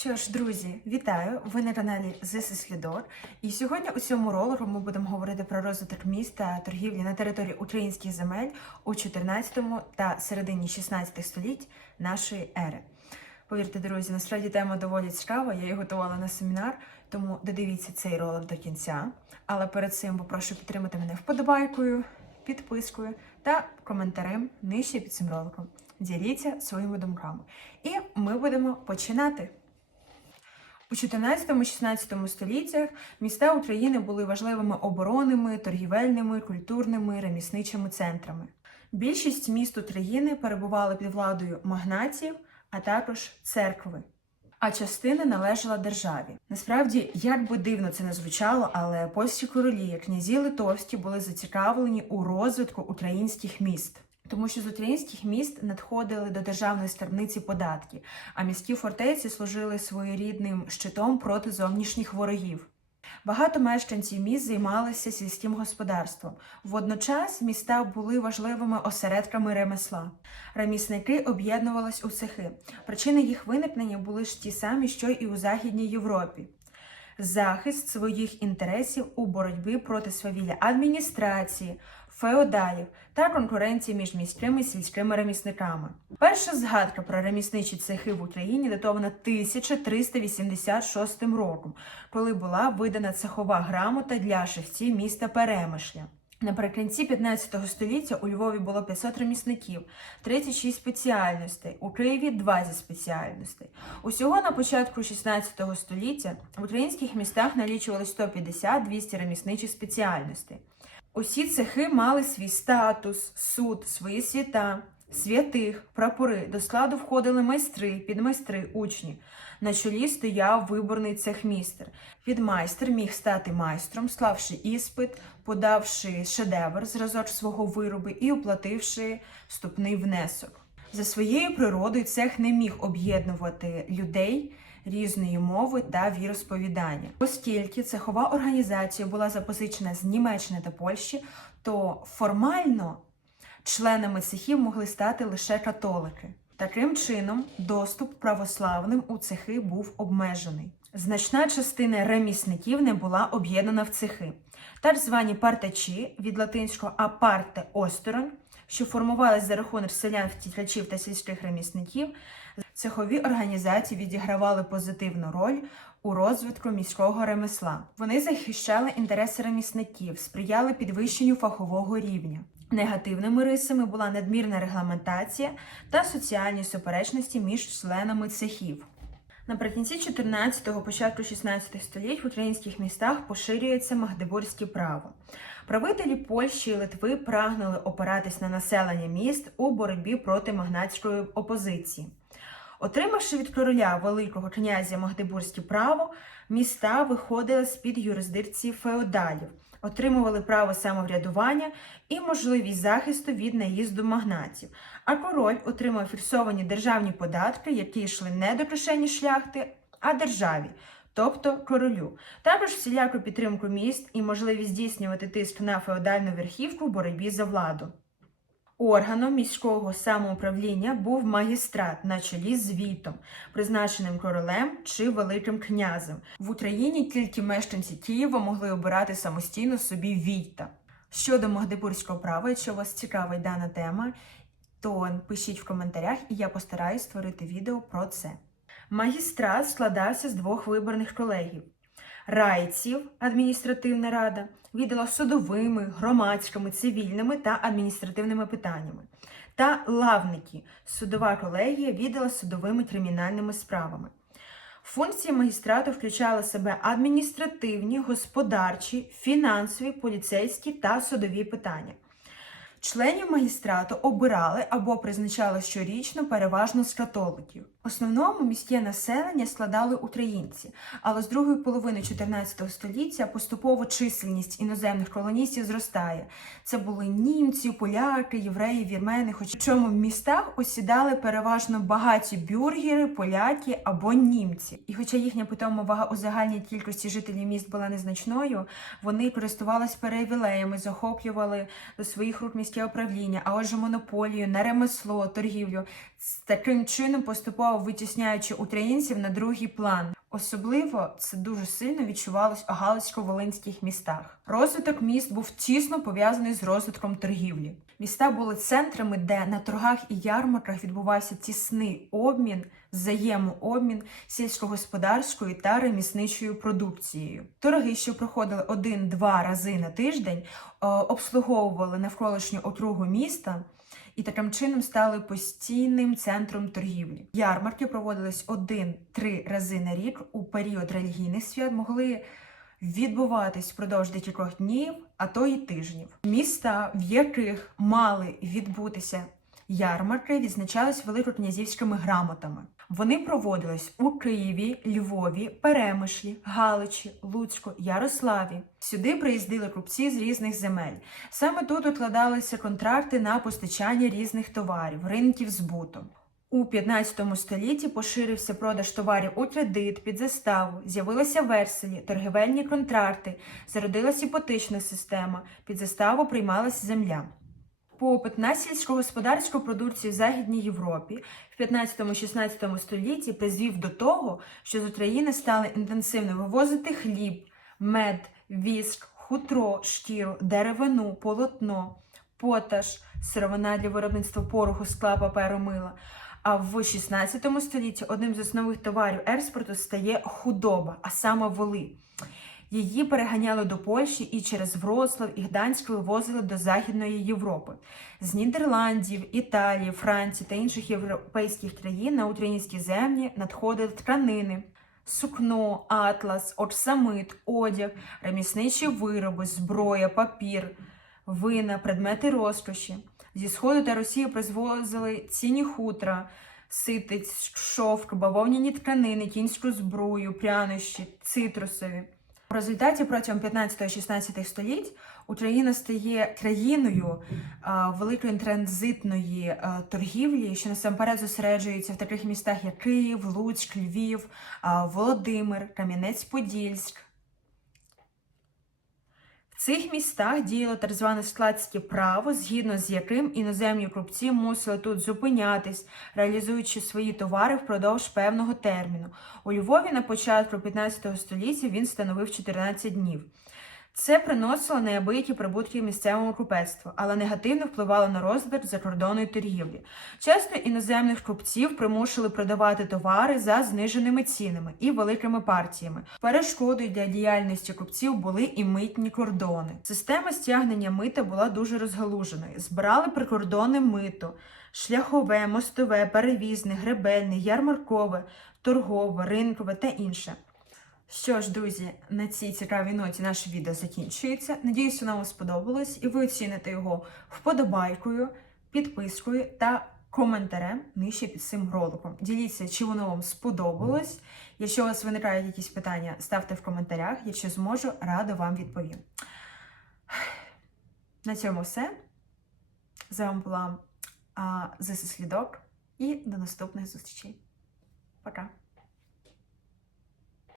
Що ж, друзі, вітаю! Ви на каналі This is Lidor. І сьогодні у цьому ролику ми будемо говорити про розвиток міста торгівлі на території українських земель у 14 та середині 16 століть нашої ери. Повірте, друзі, насправді тема доволі цікава. Я її готувала на семінар, тому додивіться цей ролик до кінця. Але перед цим попрошу підтримати мене вподобайкою, підпискою та коментарем нижче під цим роликом. Діліться своїми думками. І ми будемо починати. У 14-16 століттях міста України були важливими оборонними, торгівельними, культурними, ремісничими центрами. Більшість міст України перебували під владою магнатів, а також церкви. А частина належала державі. Насправді, як би дивно це не звучало, але польські королі, князі литовські були зацікавлені у розвитку українських міст. Тому що з українських міст надходили до державної скарбниці податки, а міські фортеці служили своєрідним щитом проти зовнішніх ворогів. Багато мешканців міст займалися сільським господарством. Водночас міста були важливими осередками ремесла. Ремісники об'єднувались у цехи. Причини їх виникнення були ж ті самі, що і у Західній Європі. Захист своїх інтересів у боротьбі проти свавілля адміністрації, феодалів та конкуренції між міськими і сільськими ремісниками. Перша згадка про ремісничі цехи в Україні датована 1386 роком, коли була видана цехова грамота для шевців міста Перемишля. Наприкінці 15 століття у Львові було 500 ремісників, 36 спеціальностей, у Києві 20 спеціальностей. Усього на початку 16 століття в українських містах налічували 150-200 ремісничих спеціальностей. Усі цехи мали свій статус, суд, свої свята, святих, прапори. До складу входили майстри, підмайстри, учні. На чолі стояв виборний цехмістер. Підмайстер міг стати майстром, склавши іспит, подавши шедевр, зразок свого виробу і оплативши вступний внесок. За своєю природою цех не міг об'єднувати людей різної мови та віросповідання. Оскільки цехова організація була запозичена з Німеччини та Польщі, то формально членами цехів могли стати лише католики. Таким чином, доступ православним у цехи був обмежений. Значна частина ремісників не була об'єднана в цехи. Так звані партачі від латинського апарте осторонь, що формувалися за рахунок селян, втіклячів та сільських ремісників, цехові організації відігравали позитивну роль у розвитку міського ремесла. Вони захищали інтереси ремісників, сприяли підвищенню фахового рівня. Негативними рисами була надмірна регламентація та соціальні суперечності між членами цехів. Наприкінці 14-го, початку 16 століть в українських містах поширюється магдебурзьке право. Правителі Польщі і Литви прагнули опиратись на населення міст у боротьбі проти магнатської опозиції. Отримавши від короля Великого князя Магдебурзьке право, міста виходили з-під юрисдикції феодалів, отримували право самоврядування і можливість захисту від наїзду магнатів. А король отримав фіксовані державні податки, які йшли не до кишені шляхти, а державі. Тобто королю, також всіляку підтримку міст і можливість здійснювати тиск на феодальну верхівку в боротьбі за владу. Органом міського самоуправління був магістрат на чолі з вітом, призначеним королем чи великим князем. В Україні тільки мешканці Києва могли обирати самостійно собі війта. Щодо Магдебурзького права, якщо вас цікавить дана тема, то пишіть в коментарях, і я постараюсь створити відео про це. Магістрат складався з двох виборних колегів: райців, адміністративна рада, віддала судовими, громадськими, цивільними та адміністративними питаннями, та лавники, судова колегія віддала судовими кримінальними справами. Функції магістрату включали в себе адміністративні, господарчі, фінансові, поліцейські та судові питання. Членів магістрату обирали або призначали щорічно переважно з католиків. Основному міське населення складали українці, але з другої половини 14 століття поступово чисельність іноземних колоністів зростає. Це були німці, поляки, євреї, вірмени. Хоч в чому в містах осідали переважно багаті бюргери, поляки або німці. І хоча їхня питома вага у загальній кількості жителів міст була незначною, вони користувались перевілеями, захоплювали до своїх рук міське управління, а отже монополію на ремесло, торгівлю. З таким чином поступово витісняючи українців на другий план. Особливо це дуже сильно відчувалось у Галицько-Волинських містах. Розвиток міст був тісно пов'язаний з розвитком торгівлі. Міста були центрами, де на торгах і ярмарках відбувався тісний обмін, взаємообмін сільськогосподарською та ремісничою продукцією. Торги, що проходили один-два рази на тиждень, е, обслуговували навколишню округу міста і таким чином стали постійним центром торгівлі. Ярмарки проводились один-три рази на рік у період релігійних свят, могли відбуватись впродовж декількох днів, а то й тижнів. Міста, в яких мали відбутися ярмарки, відзначались великокнязівськими грамотами. Вони проводились у Києві, Львові, Перемишлі, Галичі, Луцьку, Ярославі. Сюди приїздили купці з різних земель. Саме тут укладалися контракти на постачання різних товарів, ринків збуту. У 15 столітті поширився продаж товарів у кредит, під заставу, з'явилися веселі, торгівельні контракти, зародилась іпотечна система, під заставу приймалася земля. Попит на сільськогосподарську продукцію в Західній Європі в 15-16 столітті призвів до того, що з України стали інтенсивно вивозити хліб, мед, віск, хутро, шкіру, деревину, полотно, поташ, сировина для виробництва пороху, скла, паперу, мила. А в 16 столітті одним з основних товарів експорту стає худоба, а саме воли. Її переганяли до Польщі і через Вроцлав і Гданськ вивозили до Західної Європи. З Нідерландів, Італії, Франції та інших європейських країн на українські землі надходили тканини, сукно, атлас, оксамит, одяг, ремісничі вироби, зброя, папір, вина, предмети розкоші. Зі Сходу та Росії призвозили цінні хутра, ситиць, шовк, бавовняні тканини, кінську зброю, прянощі, цитрусові. В результаті протягом 15-16 століть Україна стає країною великої транзитної торгівлі, що насамперед зосереджується в таких містах, як Київ, Луцьк, Львів, Володимир, Кам'янець-Подільськ. В цих містах діяло так зване складське право, згідно з яким іноземні купці мусили тут зупинятись, реалізуючи свої товари впродовж певного терміну. У Львові на початку 15 століття він становив 14 днів. Це приносило неабиякі прибутки місцевому купецтву, але негативно впливало на розвиток закордонної торгівлі. Часто іноземних купців примушували продавати товари за зниженими цінами і великими партіями. Перешкодою для діяльності купців були і митні кордони. Система стягнення мита була дуже розгалуженою. Збирали прикордонне мито, шляхове, мостове, перевізне, гребельне, ярмаркове, торгове, ринкове та інше. Що ж, друзі, на цій цікавій ноті наше відео закінчується. Надіюсь, воно вам сподобалось, і ви оціните його вподобайкою, підпискою та коментарем нижче під цим роликом. Діліться, чи воно вам сподобалось. Якщо у вас виникають якісь питання, ставте в коментарях. Якщо зможу, рада вам відповім. На цьому все. З вами була Зиси Слідок і до наступних зустрічей. Пока!